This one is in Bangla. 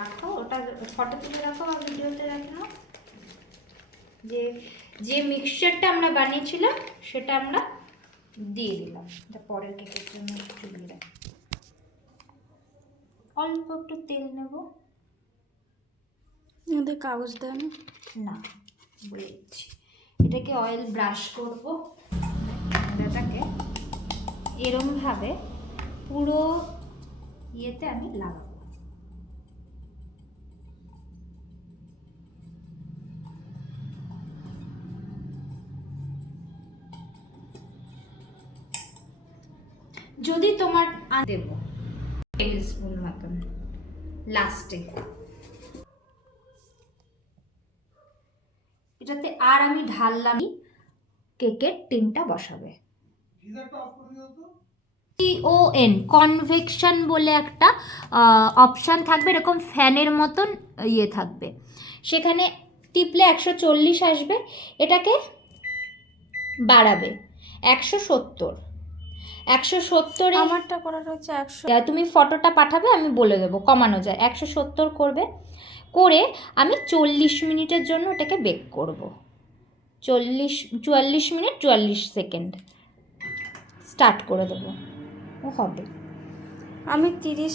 রাখো, ওটা ফটো তুলে রাখো আর ভিডিওতে রাখো। যে যে মিক্সচারটা আমরা বানিয়েছিলাম সেটা আমরা দিয়ে দিলাম। এটা পরের কেকের জন্য চুলিয়ে রাখি। অল্প একটু তেল নেব। ওদের কাগজ দেয় না? না, বলে দিচ্ছি। এটাকে অয়েল ব্রাশ করব। এটাকে এরমভাবে পুরো ইয়েতে আমি লাগাবো। যদি তোমার দেব টেবিল স্পুন মতন লাস্টে। এটাতে আর আমি ঢাললাম। কেকের টিনটা বসাবে। CON কনভেকশন বলে একটা অপশান থাকবে, এরকম ফ্যানের মতন ইয়ে থাকবে, সেখানে টিপলে 140 আসবে। এটাকে বাড়াবে 170। আমারটা করা রয়েছে 100। তুমি ফটোটা পাঠাবে, আমি বলে দেবো কমানো যায়। 170 করবে, করে আমি 40 মিনিটের জন্য ওটাকে বেক করব। 44 মিনিট 44 সেকেন্ড স্টার্ট করে দেবো। ও হবে। আমি 30